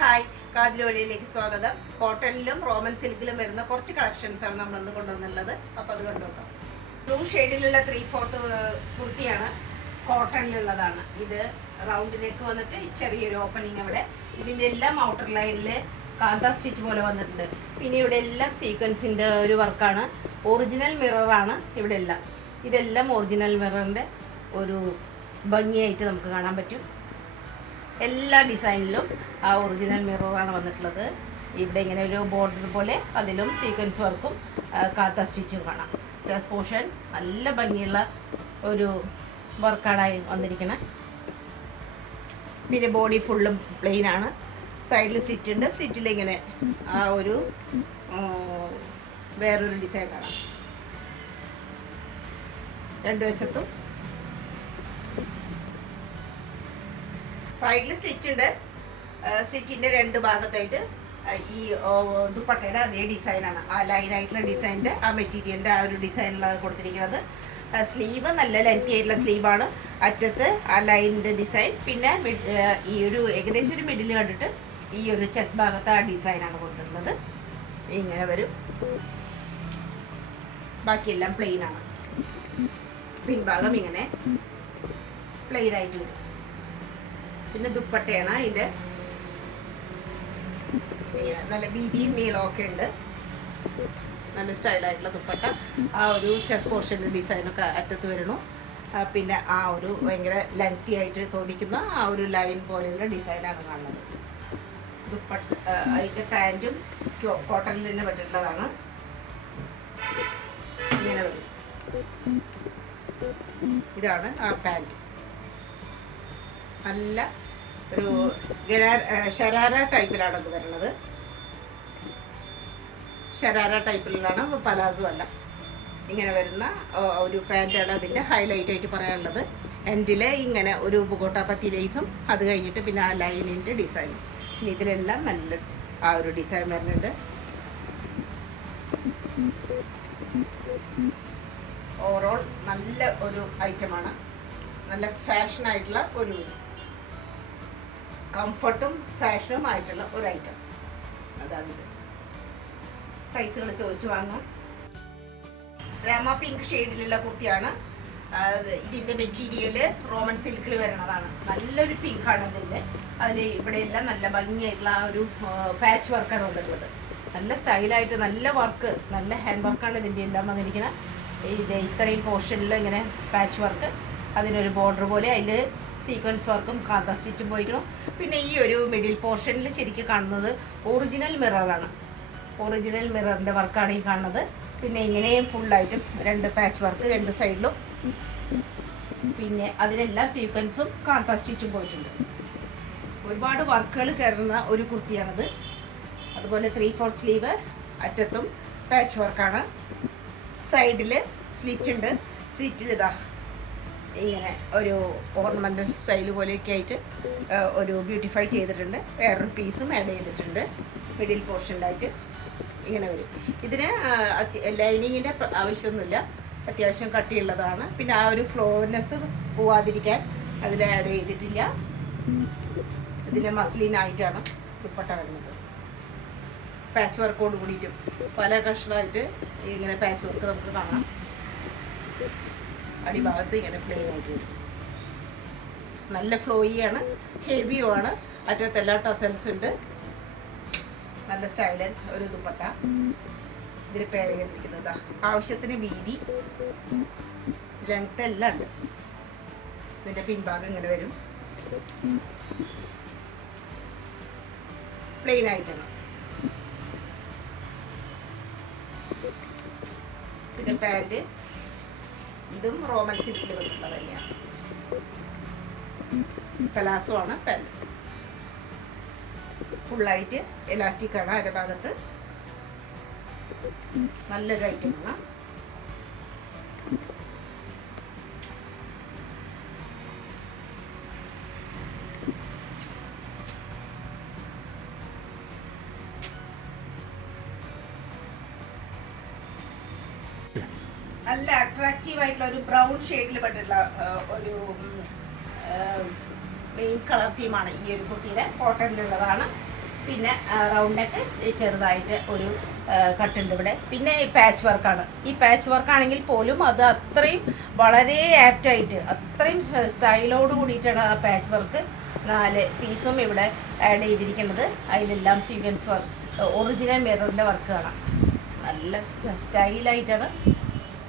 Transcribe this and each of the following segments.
Hi, കാതിലോലിയിലേക്ക് സ്വാഗതം. കോട്ടണിലും Roman സിൽക്കിലും വരുന്ന കുറച്ച് കളക്ഷൻസാണ് നമ്മളിന്ന് കൊണ്ടുവന്നുള്ളത്. അപ്പോൾ അത് കണ്ടുനോക്കാം. ബ്ലൂ ഷെയ്ഡിലുള്ള 3/4 കുർത്തിയാണ്, കോട്ടണിലുള്ളതാണ്. ഇത് റൗണ്ട് നെക്ക് വന്നിട്ട് ചെറിയൊരു ഓപ്പണിങ് അവിടെ. ഇതിൻ്റെ എല്ലാം ഔട്ടർ ലൈനിൽ കാന്ത സ്റ്റിച്ച് പോലെ വന്നിട്ടുണ്ട്. പിന്നെ ഇവിടെ എല്ലാം സീക്വൻസിൻ്റെ ഒരു വർക്കാണ്. ഒറിജിനൽ മിററാണ് ഇവിടെ എല്ലാം. ഇതെല്ലാം ഒറിജിനൽ മിററിൻ്റെ ഒരു ഭംഗിയായിട്ട് നമുക്ക് കാണാൻ പറ്റും. എല്ലാ ഡിസൈനിലും ആ ഒറിജിനൽ മിററാണ് വന്നിട്ടുള്ളത്. ഇവിടെ ഇങ്ങനെ ഒരു ബോർഡർ പോലെ അതിലും സീക്വൻസ് വർക്കും കാത്ത സ്റ്റിച്ചും കാണാം. ചെസ്റ്റ് പോർഷൻ നല്ല ഭംഗിയുള്ള ഒരു വർക്കാണ് വന്നിരിക്കുന്നത്. പിന്നെ ബോഡി ഫുള്ളും പ്ലെയിൻ ആണ്. സൈഡിൽ സ്ലിറ്റ് ഉണ്ട്. സ്ലിറ്റിൽ ഇങ്ങനെ ആ ഒരു വേറൊരു ഡിസൈൻ കാണാം. രണ്ട് വശത്തും സൈഡിൽ സ്റ്റിച്ച് ഉണ്ട്. സ്റ്റിച്ചിൻ്റെ രണ്ട് ഭാഗത്തായിട്ട് ഈ ദുപ്പട്ടയുടെ അതേ ഡിസൈനാണ്. ആ ലൈനായിട്ടുള്ള ഡിസൈനിൻ്റെ ആ മെറ്റീരിയലിൻ്റെ ആ ഒരു ഡിസൈനിലാണ് കൊടുത്തിരിക്കുന്നത്. സ്ലീവ് നല്ല ലെങ്തി ആയിട്ടുള്ള സ്ലീവാണ്. അറ്റത്ത് ആ ലൈനിൻ്റെ ഡിസൈൻ. പിന്നെ ഈ ഒരു ഏകദേശം ഒരു മിഡിൽ കണ്ടിട്ട് ഈ ഒരു ചെസ്റ്റ് ഭാഗത്ത് ആ ഡിസൈനാണ് കൊടുത്തിട്ടുള്ളത്. ഇങ്ങനെ വരും. ബാക്കിയെല്ലാം പ്ലെയിൻ ആണ്. പിൻഭാഗം ഇങ്ങനെ പ്ലെയിൻ ആയിട്ട് വരും. പിന്നെ ദുപ്പട്ടയാണ്. ഇതിൻ്റെ ഇങ്ങനെ നല്ല വീതിയും നീളമൊക്കെ ഉണ്ട്. നല്ല സ്റ്റൈലായിട്ടുള്ള ദുപ്പട്ട. ആ ഒരു ചെസ്റ്റ് പോർഷൻ്റെ ഡിസൈനൊക്കെ അറ്റത്ത് വരുന്നു. പിന്നെ ആ ഒരു ഭയങ്കര ലെങ്തി ആയിട്ട് തോന്നിക്കുന്ന ആ ഒരു ലൈൻ പോലെയുള്ള ഡിസൈനാണ് കാണുന്നത്. ദുപ്പട്ട അതിൻ്റെ പാൻറ്റും കോട്ടണിൽ തന്നെ പെട്ടിട്ടുള്ളതാണ്. ഇങ്ങനെ വരും. ഇതാണ് ആ പാൻറ്റ്. നല്ല ഒരു ഷരാര ടൈപ്പിലാണ് ഇത് വരുന്നത്. ഷരാര ടൈപ്പിലാണ്, പലാസോ അല്ല. ഇങ്ങനെ വരുന്ന ഒരു പാൻറ്റാണ് അതിൻ്റെ ഹൈലൈറ്റ് ആയിട്ട് പറയാനുള്ളത്. എൻഡിൽ ഇങ്ങനെ ഒരു ബുഗോട്ട പത്തി ലേസും അത് കഴിഞ്ഞിട്ട് പിന്നെ ആ ലൈനിൻ്റെ ഡിസൈനും. പിന്നെ ഇതിലെല്ലാം നല്ല ആ ഒരു ഡിസൈൻ വരുന്നുണ്ട്. ഓവറോൾ നല്ല ഒരു ഐറ്റമാണ്. നല്ല ഫാഷനായിട്ടുള്ള ഒരു കംഫർട്ടും ഫാഷനും ആയിട്ടുള്ള ഒരു ഐറ്റം. അതാണിത്. സൈസുകൾ ചോദിച്ചു വാങ്ങാം. രാമ പിങ്ക് ഷെയ്ഡിലുള്ള കുർത്തിയാണ്. ഇതിൻ്റെ മെറ്റീരിയൽ റോമൻ സിൽക്കിൽ വരുന്നതാണ്. നല്ലൊരു പിങ്കാണ് ഇതിൻ്റെ. അതിൽ ഇവിടെയെല്ലാം നല്ല ഭംഗിയായിട്ടുള്ള ആ ഒരു പാച്ച് വർക്കാണ് വന്നിട്ടുള്ളത്. നല്ല സ്റ്റൈലായിട്ട് നല്ല വർക്ക്, നല്ല ഹാൻഡ് വർക്കാണ് ഇതിൻ്റെ എല്ലാം വന്നിരിക്കുന്നത്. ഇത് ഇത്രയും പോർഷനിൽ ഇങ്ങനെ പാച്ച് വർക്ക്, അതിനൊരു ബോർഡർ പോലെ അതിൽ സീക്വൻസ് വർക്കും കാന്ത സ്റ്റിച്ചും പോയിരിക്കണം. പിന്നെ ഈ ഒരു മിഡിൽ പോർഷനിൽ ശരിക്കും കാണുന്നത് ഒറിജിനൽ മിററാണ്. ഒറിജിനൽ മിററിൻ്റെ വർക്കാണ് ഈ കാണുന്നത്. പിന്നെ ഇങ്ങനെയും ഫുള്ളായിട്ടും രണ്ട് പാച്ച് വർക്ക് രണ്ട് സൈഡിലും. പിന്നെ അതിനെല്ലാം സീക്വൻസും കാന്ത സ്റ്റിച്ചും പോയിട്ടുണ്ട്. ഒരുപാട് വർക്കുകൾ കയറുന്ന ഒരു കുർത്തിയാണിത്. അതുപോലെ 3/4 സ്ലീവ്, അറ്റത്തും പാച്ച് വർക്കാണ്. സൈഡിൽ സ്ലിറ്റ് ഉണ്ട്. സ്ലിറ്റിൽ ഇതാ ഇങ്ങനെ ഒരു ഓർണമെൻ്റൽ സ്റ്റൈൽ പോലെയൊക്കെ ആയിട്ട് ഒരു ബ്യൂട്ടിഫൈ ചെയ്തിട്ടുണ്ട്. വേറൊരു പീസും ആഡ് ചെയ്തിട്ടുണ്ട് മിഡിൽ പോർഷനിലായിട്ട്. ഇങ്ങനെ വരും. ഇതിന് ലൈനിങ്ങിൻ്റെ ആവശ്യമൊന്നുമില്ല. അത്യാവശ്യം കട്ടിയുള്ളതാണ്. പിന്നെ ആ ഒരു ഫ്ലോനെസ് പോവാതിരിക്കാൻ അതിൽ ആഡ് ചെയ്തിട്ടില്ല. ഇതിന് മസ്ലിനായിട്ടാണ് ദുപ്പട്ട വരുന്നത്. പാച്ച് വർക്കോട് കൂടിയിട്ടും പല കഷ്ണമായിട്ട് ഇങ്ങനെ പാച്ച് വർക്ക് നമുക്ക് കാണാം. അടിഭാഗത്ത് ഇങ്ങനെ പ്ലെയിൻ ആയിട്ട് വരും. നല്ല ഫ്ലോയിയാണ്, ഹെവിയുമാണ്. അറ്റത്തെല്ലാം ടസൽസ് ഉണ്ട്. നല്ല സ്റ്റൈലൻ ഒരു ദുപ്പട്ട. ഇതിൽ പേരകടിപ്പിക്കുന്നത് ആവശ്യത്തിന് വീതി ലെങ്ത് എല്ലാം ഉണ്ട്. ഇതിൻ്റെ പിൻഭാഗം ഇങ്ങനെ വരും. പ്ലെയിൻ ആയിട്ടാണ്. പിന്നെ പാൻറ് ഇതും റോമൻ സിൽക്കിൽ വന്നിട്ടുള്ളത് തന്നെയാണ്. പലാസോ ആണ് പാൻറ്. ഫുള്ളായിട്ട് എലാസ്റ്റിക് ആണ് അരഭാഗത്ത്. നല്ലൊരു ഐറ്റമാണ്. നല്ല അട്രാക്റ്റീവ് ആയിട്ടുള്ള ഒരു ബ്രൗൺ ഷെയ്ഡിൽ പെട്ടിട്ടുള്ള ഒരു മെയിൻ കളർ തീമാണ് ഈ ഒരു കുർത്തിയുടെ. കോട്ടണിലുള്ളതാണ്. പിന്നെ റൗണ്ട് നെക്ക് ചെറുതായിട്ട് ഒരു കട്ടുണ്ട് ഇവിടെ. പിന്നെ ഈ പാച്ച് വർക്കാണ്. ഈ പാച്ച് വർക്കാണെങ്കിൽ പോലും അത് അത്രയും വളരെ ആപ്റ്റായിട്ട് അത്രയും സ്റ്റൈലോട് കൂടിയിട്ടാണ് ആ പാച്ച് വർക്ക് 4 പീസും ഇവിടെ ആഡ് ചെയ്തിരിക്കുന്നത്. അതിലെല്ലാം സീക്വൻസ് വർക്ക്, ഒറിജിനൽ മിററിൻ്റെ വർക്ക് കാണാം. നല്ല സ്റ്റൈലായിട്ടാണ്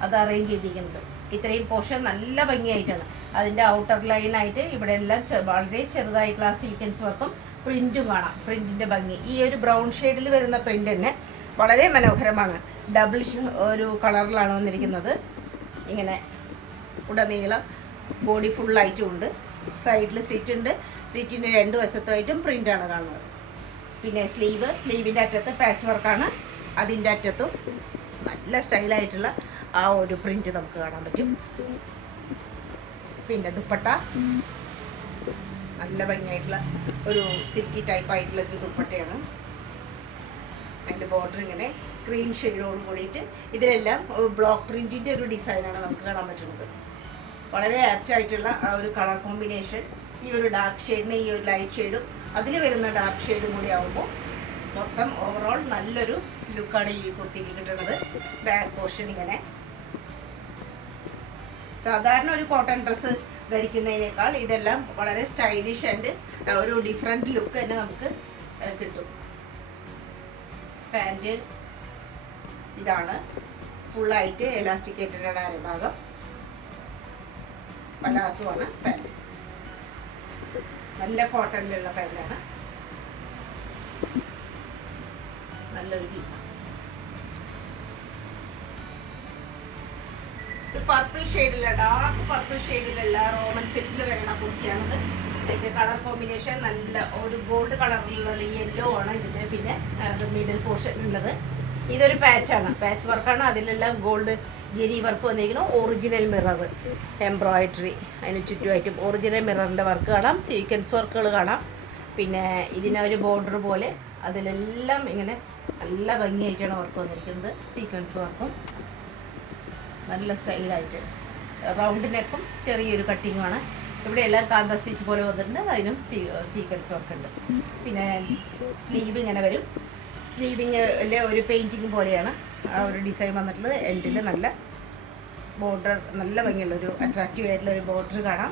അത് അറേഞ്ച് ചെയ്തിരിക്കുന്നത്. ഇത്രയും പോർഷൻ നല്ല ഭംഗിയായിട്ടാണ്. അതിൻ്റെ ഔട്ടർ ലൈനായിട്ട് ഇവിടെ എല്ലാം വളരെ ചെറുതായിട്ടുള്ള സീക്വൻസ് വർക്കും പ്രിൻറ്റും കാണാം. പ്രിൻറ്റിൻ്റെ ഭംഗി ഈ ഒരു ബ്രൗൺ ഷെയ്ഡിൽ വരുന്ന പ്രിൻ്റ് തന്നെ വളരെ മനോഹരമാണ്. ഡബിൾ ഒരു കളറിലാണ് വന്നിരിക്കുന്നത്. ഇങ്ങനെ ഉടനീളം ബോഡി ഫുള്ളായിട്ടും ഉണ്ട്. സൈഡിൽ സ്ലിറ്റ് ഉണ്ട്. സ്ലിറ്റിൻ്റെ 2 വശത്തായിട്ടും പ്രിൻ്റാണ് കാണുന്നത്. പിന്നെ സ്ലീവിൻ്റെ അറ്റത്ത് പാച്ച് വർക്കാണ്. അതിൻ്റെ അറ്റത്തും നല്ല സ്റ്റൈലായിട്ടുള്ള ആ ഒരു പ്രിൻ്റ് നമുക്ക് കാണാൻ പറ്റും. പിന്നെ ദുപ്പട്ട നല്ല ഭംഗിയായിട്ടുള്ള ഒരു സിൽക്കി ടൈപ്പ് ആയിട്ടുള്ള ഒരു ദുപ്പട്ടയാണ്. അതിൻ്റെ ബോർഡർ ഇങ്ങനെ ക്രീം ഷെയ്ഡോട് കൂടിയിട്ട് ഇതിലെല്ലാം ബ്ലോക്ക് പ്രിൻറ്റിൻ്റെ ഒരു ഡിസൈനാണ് നമുക്ക് കാണാൻ പറ്റുന്നത്. വളരെ ആപ്റ്റായിട്ടുള്ള ആ ഒരു കളർ കോമ്പിനേഷൻ, ഈ ഒരു ഡാർക്ക് ഷെയ്ഡിന് ഈ ഒരു ലൈറ്റ് ഷെയ്ഡും അതിൽ വരുന്ന ഡാർക്ക് ഷെയ്ഡും കൂടി ആകുമ്പോൾ മൊത്തം ഓവറോൾ നല്ലൊരു ലുക്കാണ് ഈ കുർത്തിക്ക് കിട്ടുന്നത്. ബാക്ക് പോർഷൻ ഇങ്ങനെ സാധാരണ ഒരു കോട്ടൺ ഡ്രസ്സ് ധരിക്കുന്നതിനേക്കാൾ ഇതെല്ലാം വളരെ സ്റ്റൈലിഷ് ആൻഡ് ഒരു ഡിഫറെൻറ്റ് ലുക്ക് തന്നെ നമുക്ക് കിട്ടും. പാൻറ് ഇതാണ്, ഫുള്ളായിട്ട് എലാസ്റ്റിക്കേറ്റഡ് ആണ് അരഭാഗം. പലാസുമാണ് പാൻറ്. നല്ല കോട്ടണിലുള്ള പാൻറ്റാണ്. നല്ലൊരു പീസാണ്. ഇത് പർപ്പിൾ ഷെയ്ഡിലുള്ള ഡാർക്ക് പർപ്പിൾ ഷെയ്ഡിലുള്ള റോമൻ സിൽക്കിൽ വരുന്ന കുർത്തിയാണിത്. ഇതിൻ്റെ കളർ കോമ്പിനേഷൻ നല്ല ഒരു ഗോൾഡ് കളറിലുള്ള യെല്ലോ ആണ് ഇതിൻ്റെ. പിന്നെ മിഡിൽ പോർഷൻ ഉള്ളത് ഇതൊരു പാച്ചാണ്, പാച്ച് വർക്കാണ്. അതിലെല്ലാം ഗോൾഡ് ജെരി വർക്ക് വന്നിരിക്കുന്നു. ഒറിജിനൽ മിറർ എംബ്രോയിഡറി അതിന് ചുറ്റുമായിട്ടും ഒറിജിനൽ മിററിൻ്റെ വർക്ക് കാണാം. സീക്വൻസ് വർക്കുകൾ കാണാം. പിന്നെ ഇതിനൊരു ബോർഡർ പോലെ അതിലെല്ലാം ഇങ്ങനെ നല്ല ഭംഗിയായിട്ടാണ് വർക്ക് വന്നിരിക്കുന്നത്. സീക്വൻസ് വർക്കും നല്ല സ്റ്റൈലായിട്ട്. റൗണ്ട് നെക്കും ചെറിയൊരു കട്ടിങ്ങുമാണ്. ഇവിടെ എല്ലാം കാന്ത സ്റ്റിച്ച് പോലെ വന്നിട്ടുണ്ട്. അതിനും സീക്വൻസ് വർക്ക് ഉണ്ട്. പിന്നെ സ്ലീവ് ഇങ്ങനെ വരും. സ്ലീവിങ്ങിലെ ഒരു പെയിൻറ്റിങ് പോലെയാണ് ആ ഒരു ഡിസൈൻ വന്നിട്ടുള്ളത്. എൻഡിൽ നല്ല ബോർഡർ, നല്ല ഭംഗിയുള്ളൊരു അട്രാക്റ്റീവ് ആയിട്ടുള്ള ഒരു ബോർഡർ കാണാം.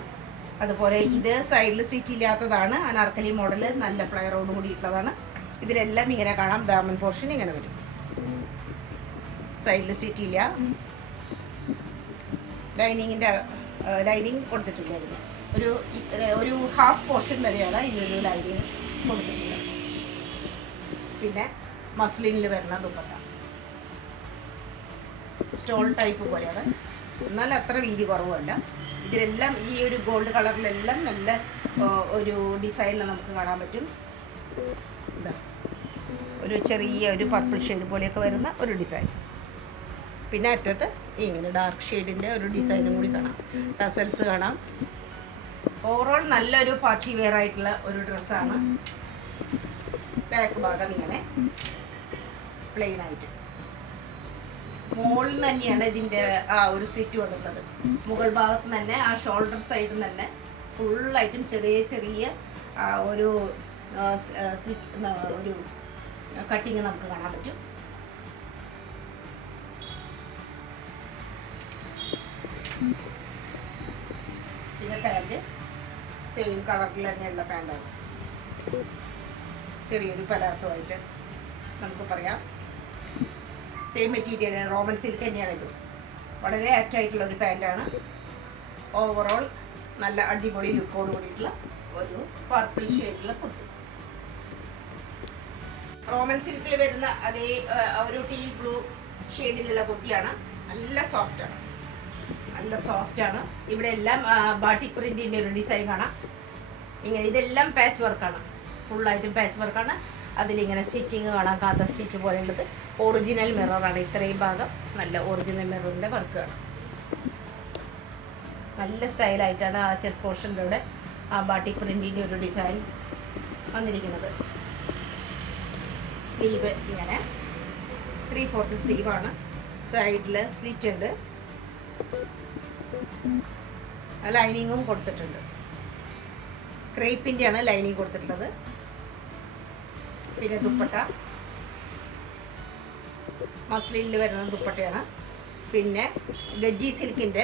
അതുപോലെ ഇത് സൈഡിൽ സ്റ്റിച്ച് ഇല്ലാത്തതാണ്. അനാർക്കലി മോഡൽ നല്ല ഫ്ലയറോട് കൂടിയിട്ടുള്ളതാണ്. ഇതിലെല്ലാം ഇങ്ങനെ കാണാം. ദാമൻ പോർഷൻ ഇങ്ങനെ വരും. സൈഡിൽ സ്റ്റിച്ച് ഇല്ല. ലൈനിങ് കൊടുത്തിട്ടില്ല. ഇതിന് ഒരു ഹാഫ് പോർഷൻ വരെയാണ് ഇതിനൊരു ലൈനിങ് കൊടുത്തിട്ടുള്ളത്. പിന്നെ മസ്ലിനിൽ വരുന്ന ദുപ്പട്ട സ്റ്റോൾ ടൈപ്പ് പോലെയാണ്. എന്നാൽ അത്ര വീതി കുറവുമല്ല. ഇതിലെല്ലാം ഈ ഒരു ഗോൾഡ് കളറിലെല്ലാം നല്ല ഒരു ഡിസൈനിൽ നമുക്ക് കാണാൻ പറ്റും. ഇതാ ഒരു ചെറിയ ഒരു പർപ്പിൾ ഷെയ്ഡ് പോലെയൊക്കെ വരുന്ന ഒരു ഡിസൈൻ. പിന്നെ അറ്റത്ത് ഇങ്ങനെ ഡാർക്ക് ഷെയ്ഡിൻ്റെ ഒരു ഡിസൈനും കൂടി കാണാം. ടസൽസ് കാണാം. ഓവറോൾ നല്ലൊരു പാർട്ടി വെയർ ആയിട്ടുള്ള ഒരു ഡ്രസ്സാണ്. ബാക്ക് ഭാഗം ഇങ്ങനെ പ്ലെയിൻ ആയിട്ട്. മുകളിൽ തന്നെയാണ് ഇതിൻ്റെ ആ ഒരു സ്ലിറ്റ് വന്നിട്ടുള്ളത്. മുകൾ ഭാഗത്ത് തന്നെ ആ ഷോൾഡർ സൈഡിൽ തന്നെ ഫുള്ളായിട്ടും ചെറിയ ചെറിയ ഒരു സ്ലിറ്റ് ഒരു കട്ടിങ് നമുക്ക് കാണാൻ പറ്റും. പിന്നെ പാൻറ് സെയിം കളറിൽ തന്നെയുള്ള പാൻറ്റാണ്. ചെറിയൊരു പലാസോ ആയിട്ട് നമുക്ക് പറയാം. സെയിം മെറ്റീരിയൽ റോമൻ സിൽക്ക് തന്നെയാണ് ഇത്. വളരെ ആപ്റ്റായിട്ടുള്ള ഒരു പാൻറ്റാണ്. ഓവറോൾ നല്ല അടിപൊളി ലുക്കോട് കൂടിയിട്ടുള്ള ഒരു പർപ്പിൾ ഷെയ്ഡിലുള്ള കുർത്തി. റോമൻ സിൽക്കിൽ വരുന്ന അതേ ഒരു ടീൽ ബ്ലൂ ഷെയ്ഡിലുള്ള കുർത്തിയാണ്. നല്ല സോഫ്റ്റാണ്. ഇവിടെ എല്ലാം ബാട്ടിക് പ്രിന്റിൻ്റെ ഒരു ഡിസൈൻ കാണാം. ഇങ്ങനെ ഇതെല്ലാം പാച്ച് വർക്കാണ്. ഫുള്ളായിട്ടും പാച്ച് വർക്കാണ്. അതിലിങ്ങനെ സ്റ്റിച്ചിങ് കാണാം. കാന്ത സ്റ്റിച്ച് പോലെയുള്ളത് ഒറിജിനൽ മിററാണ്. ഇത്രയും ഭാഗം നല്ല ഒറിജിനൽ മിററിൻ്റെ വർക്കാണ്. നല്ല സ്റ്റൈലായിട്ടാണ് ആ ചെസ്റ്റ് പോർഷനിലൂടെ ആ ബാട്ടിക് പ്രിന്റിൻ്റെ ഒരു ഡിസൈൻ വന്നിരിക്കുന്നത്. സ്ലീവ് ഇങ്ങനെ 3/4 സ്ലീവാണ്. സൈഡിൽ സ്ലിറ്റ് ഉണ്ട്. ലൈനിങ്ങും കൊടുത്തിട്ടുണ്ട്. ക്രേപ്പിൻ്റെയാണ് ലൈനിങ് കൊടുത്തിട്ടുള്ളത്. പിന്നെ ദുപ്പട്ട മസ്ലിനിൽ വരുന്ന ദുപ്പട്ടയാണ്. പിന്നെ ഗജ്ജി സിൽക്കിൻ്റെ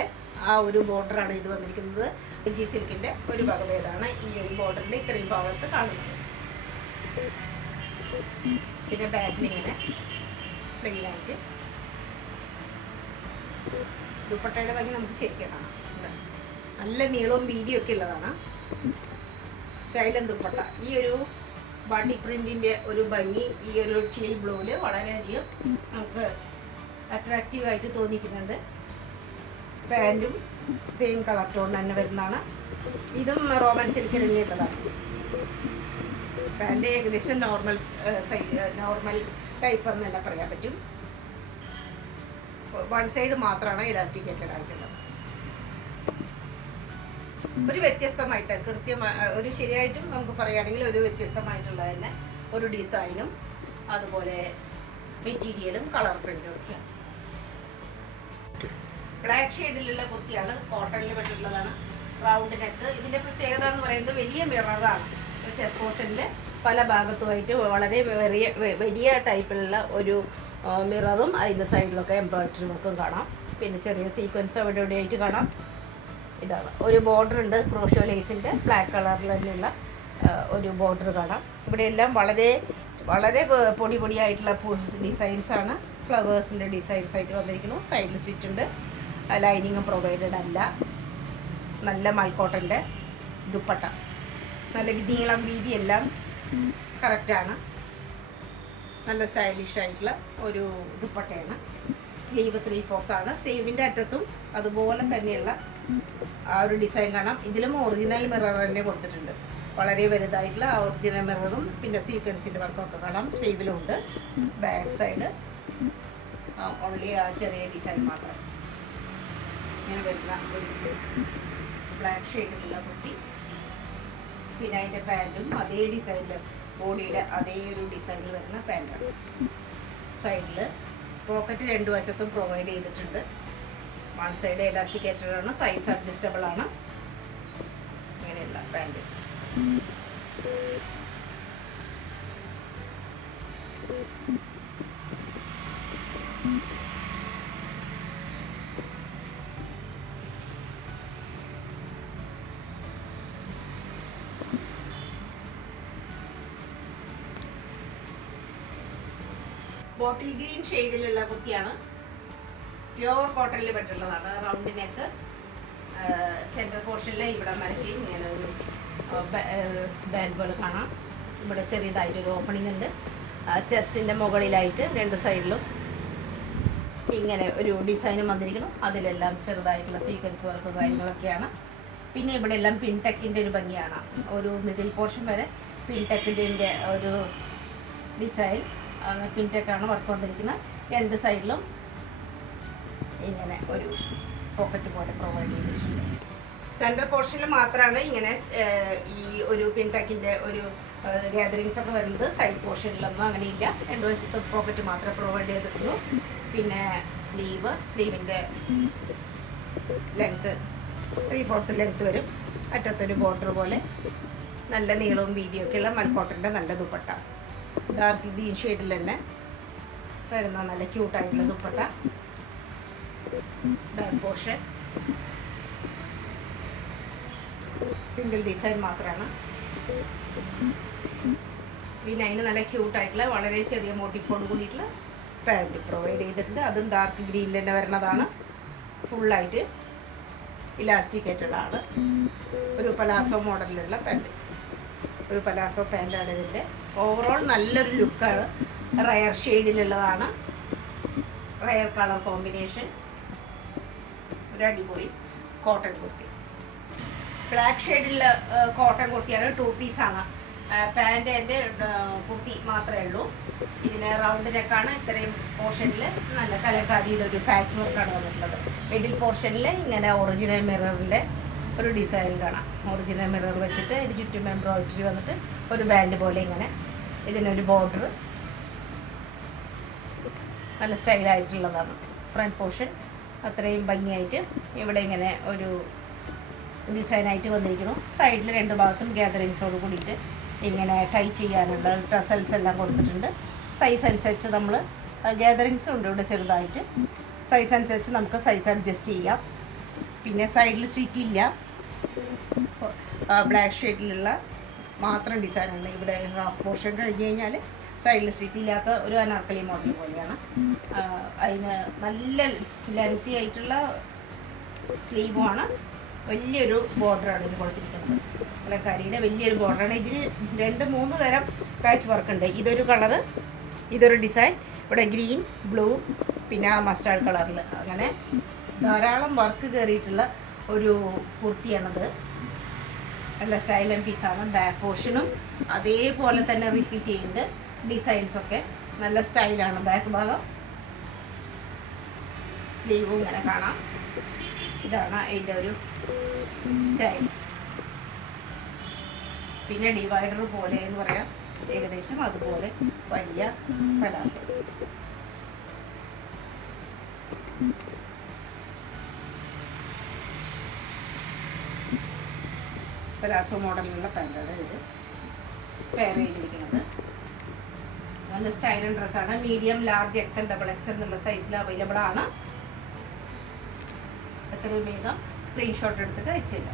ആ ഒരു ബോർഡറാണ് ഇത് വന്നിരിക്കുന്നത്. ഗജ്ജി സിൽക്കിൻ്റെ ഒരു വകഭേദമാണ് ഈ ഒരു ബോർഡറിൻ്റെ ഇത്രയും ഭാഗത്ത് കാണുന്നത്. പിന്നെ ബാക്കിലിങ്ങനെ പ്ലെയിനായിട്ട് ദുപ്പട്ടയുടെ ഭംഗി നമുക്ക് ശരിക്കും കാണാം. നല്ല നീളവും വീതിയും ഒക്കെ ഉള്ളതാണ്. സ്റ്റൈലൻ ദുപ്പട്ട. ഈ ഒരു ബാട്ടിക് പ്രിന്റിൻ്റെ ഒരു ഭംഗി ഈ ഒരു ടീൽ ബ്ലൂവിൽ വളരെയധികം നമുക്ക് അട്രാക്റ്റീവായിട്ട് തോന്നിക്കുന്നുണ്ട്. പാൻറ്റും സെയിം കളർ ടോൺ തന്നെ വരുന്നതാണ്. ഇതും റോമൻ സിൽക്കിൽ തന്നെയുള്ളതാണ്. പാൻറ്റ് ഏകദേശം നോർമൽ ടൈപ്പ് എന്ന് തന്നെ പറയാൻ പറ്റും. വൺ സൈഡ് മാത്രമാണ് ഇലാസ്റ്റിക്കേറ്റഡ് ആയിട്ടുള്ളത്. ഒരു വ്യത്യസ്തമായിട്ട് ഒരു ശരിയായിട്ടും നമുക്ക് പറയുകയാണെങ്കിൽ ഒരു വ്യത്യസ്തമായിട്ടുള്ള തന്നെ ഒരു ഡിസൈനും അതുപോലെ മെറ്റീരിയലും കളർ പ്രിന്റും ഒക്കെയാണ്. ബ്ലാക്ക് ഷെയ്ഡിലുള്ള കുർത്തിയാണ്, കോട്ടണിൽ പെട്ടിട്ടുള്ളതാണ്. Round neck. ഇതിൻ്റെ പ്രത്യേകത എന്ന് പറയുന്നത് വലിയ മിററാണ്. ചെസ്റ്റ് പോർഷനിൽ പല ഭാഗത്തുമായിട്ട് വളരെ വലിയ ടൈപ്പിലുള്ള ഒരു മിററും അതിൻ്റെ സൈഡിലൊക്കെ എംബ്രോയിഡറി വർക്കും കാണാം. പിന്നെ ചെറിയ സീക്വൻസ് അവിടെ ഇവിടെയായിട്ട് കാണാം. ഇതാണ് ഒരു ബോർഡർ ഉണ്ട്, ക്രോഷോ ലേസിൻ്റെ ബ്ലാക്ക് കളറിൽ തന്നെയുള്ള ഒരു ബോർഡർ കാണാം. ഇവിടെയെല്ലാം വളരെ വളരെ പൊടിയായിട്ടുള്ള ഡിസൈൻസാണ്. ഫ്ലവേഴ്സിൻ്റെ ഡിസൈൻസ് ആയിട്ട് വന്നിരിക്കുന്നു. സൈഡിൽ സ്റ്റിച്ച് ഉണ്ട്. ലൈനിങ് പ്രൊവൈഡഡ് അല്ല. നല്ല മൽക്കോട്ടൻ്റെ ദുപ്പട്ട. നല്ല നീളം വീതി എല്ലാം കറക്റ്റാണ്. നല്ല സ്റ്റൈലിഷ് ആയിട്ടുള്ള ഒരു ദുപ്പട്ടയാണ്. സ്ലീവ് 3/4 ആണ്. സ്ലീവിൻ്റെ അറ്റത്തും അതുപോലെ തന്നെയുള്ള ആ ഒരു ഡിസൈൻ കാണാം. ഇതിലും ഒറിജിനൽ മിറർ തന്നെ കൊടുത്തിട്ടുണ്ട്. വളരെ വലുതായിട്ടുള്ള ആ ഒറിജിനൽ മിററും പിന്നെ സീക്വൻസിൻ്റെ വർക്കൊക്കെ കാണാം. സ്ലീവിലും ഉണ്ട്. ബാക്ക് സൈഡ് ഓൺലി ആ ചെറിയ ഡിസൈൻ മാത്രം. ഇങ്ങനെ വരുന്ന ഒരു ബ്ലാക്ക് ഷെയ്ഡിലുള്ള കുർത്തി. പിന്നെ അതിൻ്റെ പാൻറ്റും അതേ ഡിസൈനിൽ, ബോഡിയുടെ അതേ ഒരു ഡിസൈനിൽ വരുന്ന പാൻറ്റാണ്. സൈഡിൽ പോക്കറ്റ് രണ്ട് വശത്തും പ്രൊവൈഡ് ചെയ്തിട്ടുണ്ട്. വൺ സൈഡ് എലാസ്റ്റിക്കേറ്റഡ് ആണ്. സൈസ് അഡ്ജസ്റ്റബിൾ ആണ്. ഇങ്ങനെയുള്ള പാൻറ്റ്. ബോട്ടിൽ ഗ്രീൻ ഷെയ്ഡിലുള്ള കുർത്തിയാണ്. പ്യുവർ കോട്ടണിൽ പെട്ടുള്ളതാണ്. Round neck. സെൻറ്റർ പോർഷനിൽ ഇവിടെ മലക്കി ഇങ്ങനെ ഒരു ബാൻഡ് പോലെ കാണാം. ഇവിടെ ചെറിയതായിട്ടൊരു ഓപ്പണിംഗ് ഉണ്ട്. ചെസ്റ്റിൻ്റെ മുകളിലായിട്ട് രണ്ട് സൈഡിലും ഇങ്ങനെ ഒരു ഡിസൈനും വന്നിരിക്കണം. അതിലെല്ലാം ചെറുതായിട്ടുള്ള സീക്വൻസ് വർക്ക് കാര്യങ്ങളൊക്കെയാണ്. പിന്നെ ഇവിടെ എല്ലാം പിൻടെക്കിൻ്റെ ഒരു ഭംഗിയാണ്. ഒരു മിഡിൽ പോർഷൻ വരെ പിൻടെക്കിൻ്റെ ഒരു ഡിസൈൻ പിൻടെക്കാണ് വർക്ക് വന്നിരിക്കുന്നത്. രണ്ട് സൈഡിലും ഇങ്ങനെ ഒരു പോക്കറ്റ് പോലെ പ്രൊവൈഡ് ചെയ്തിട്ടുണ്ട്. സെൻറ്റർ പോർഷനിൽ മാത്രമാണ് ഇങ്ങനെ ഈ ഒരു പിൻടെക്കിൻ്റെ ഒരു ഗ്യാതറിങ്സ് ഒക്കെ വരുന്നത്. സൈഡ് പോർഷനിലൊന്നും അങ്ങനെയില്ല. രണ്ട് വശത്ത് പോക്കറ്റ് മാത്രമേ പ്രൊവൈഡ് ചെയ്തിട്ടുള്ളൂ. പിന്നെ സ്ലീവിൻ്റെ ലെങ്ത്ത് 3/4 ലെങ്ത്ത് വരും. അറ്റത്തൊരു ബോർഡർ പോലെ നല്ല നീളവും വീതിയൊക്കെയുള്ള മൽക്കോട്ടൻ്റെ നല്ല ദുപ്പട്ട. ഡാർക്ക് ഗ്രീൻ ഷെയ്ഡിൽ തന്നെ വരുന്ന നല്ല ക്യൂട്ടായിട്ടുള്ള ദുപ്പട്ട. ബാക്ക് പോർഷൻ സിംഗിൾ ഡിസൈൻ മാത്രമാണ്. പിന്നെ അതിന് നല്ല ക്യൂട്ടായിട്ടുള്ള വളരെ ചെറിയ മോട്ടിഫോട് കൂടിയിട്ടുള്ള പാൻറ്റ് പ്രൊവൈഡ് ചെയ്തിട്ടുണ്ട്. അതും ഡാർക്ക് ഗ്രീനിൽ തന്നെ വരുന്നതാണ്. ഫുള്ളായിട്ട് ഇലാസ്റ്റിക്കേറ്റഡ് ആണ്. ഒരു പലാസോ മോഡലിലുള്ള പാൻറ്റ്. ഒരു പലാസോ പാൻറ്റാണ് ഇതിൻ്റെ. ഓവറോൾ നല്ലൊരു ലുക്കാണ്. റയർ ഷെയ്ഡിലുള്ളതാണ്. Rare colour combination. ഒരു അടിപൊളി കോട്ടൺ കുർത്തി. ബ്ലാക്ക് ഷെയ്ഡിലുള്ള കോട്ടൺ കുർത്തിയാണ്. 2 പീസാണ്. പാൻറ്റ് എൻ്റെ കുർത്തി മാത്രമേ ഉള്ളൂ. ഇതിന് റൗണ്ട് നെക്കാണ്. ഇത്രയും പോർഷനിൽ നല്ല കലക്കാരിയുടെ ഒരു പാച്ച് വർക്കാണ് വന്നിട്ടുള്ളത്. മിഡിൽ പോർഷനിൽ ഇങ്ങനെ ഒറിജിനൽ മിററിൻ്റെ ഒരു ഡിസൈൻ കാണാം. ഒറിജിനൽ മിറർ വെച്ചിട്ട് ഇത് ചുറ്റും എംബ്രോയിഡറി വന്നിട്ട് ഒരു ബാൻഡ് പോലെ ഇങ്ങനെ. ഇതിനൊരു ബോർഡർ നല്ല സ്റ്റൈലായിട്ടുള്ളതാണ്. ഫ്രണ്ട് പോർഷൻ അത്രയും ഭംഗിയായിട്ട് ഇവിടെ ഇങ്ങനെ ഒരു ഡിസൈനായിട്ട് വന്നിരിക്കുന്നു. സൈഡിൽ രണ്ട് ഭാഗത്തും ഗ്യാതറിങ്സോട് കൂടിയിട്ട് ഇങ്ങനെ ടൈ ചെയ്യാനുള്ള ടസൽസ് എല്ലാം കൊടുത്തിട്ടുണ്ട്. സൈസ് അനുസരിച്ച് നമ്മൾ ഗ്യാതറിങ്സും ഉണ്ട് ഇവിടെ ചെറുതായിട്ട്. സൈസ് അനുസരിച്ച് നമുക്ക് സൈസ് അഡ്ജസ്റ്റ് ചെയ്യാം. പിന്നെ സൈഡിൽ സ്റ്റിച്ച് ഇല്ല, ബ്ലാക്ക് ഷെയ്ഡിലുള്ള മാത്രം ഡിസൈനാണ്. ഇവിടെ ഹാഫ് പോർഷൻ കഴിഞ്ഞ് കഴിഞ്ഞാൽ സൈഡിൽ സ്റ്റിച്ച് ഇല്ലാത്ത ഒരു അനാർക്കലി മോഡൽ പോലെയാണ്. അതിന് നല്ല ലെങ്തി ആയിട്ടുള്ള സ്ലീവുമാണ്. വലിയൊരു ബോർഡറാണ് ഇതിന് കൊടുത്തിരിക്കുന്നത്. കലങ്കാരിയുടെ വലിയൊരു ബോർഡറാണ്. ഇതിൽ 2-3 തരം പാച്ച് വർക്ക് ഉണ്ട്. ഇതൊരു കളറ്, ഇതൊരു ഡിസൈൻ, ഇവിടെ ഗ്രീൻ, ബ്ലൂ, പിന്നെ മസ്റ്റാർഡ് കളറിൽ, അങ്ങനെ ധാരാളം വർക്ക് കയറിയിട്ടുള്ള ഒരു കുർത്തിയാണത്. നല്ല സ്റ്റൈൽ ആൻഡ് പീസാണ്. ബാക്ക് പോർഷനും അതേപോലെ തന്നെ റിപ്പീറ്റ് ചെയ്യുന്നുണ്ട്. ഡിസൈൻസൊക്കെ നല്ല സ്റ്റൈലാണ്. ബാക്ക് ഭാഗം സ്ലീവും ഇങ്ങനെ കാണാം. ഇതാണ് അതിൻ്റെ ഒരു സ്റ്റൈൽ. പിന്നെ ഡിവൈഡർ പോലെ എന്ന് പറയാം, ഏകദേശം അതുപോലെ വലിയ പലാസോ. പലാസോ മോഡലിലുള്ള പാൻറ്റാണ് ഇത് പെയർ ചെയ്തിരിക്കുന്നത്. നല്ല സ്റ്റൈലൻ ഡ്രസ്സാണ്. മീഡിയം, ലാർജ്, XL, XXL എന്നുള്ള സൈസിൽ അവൈലബിൾ ആണ്. എത്രയും വേഗം സ്ക്രീൻഷോട്ട് എടുത്തിട്ട് അയച്ചില്ല.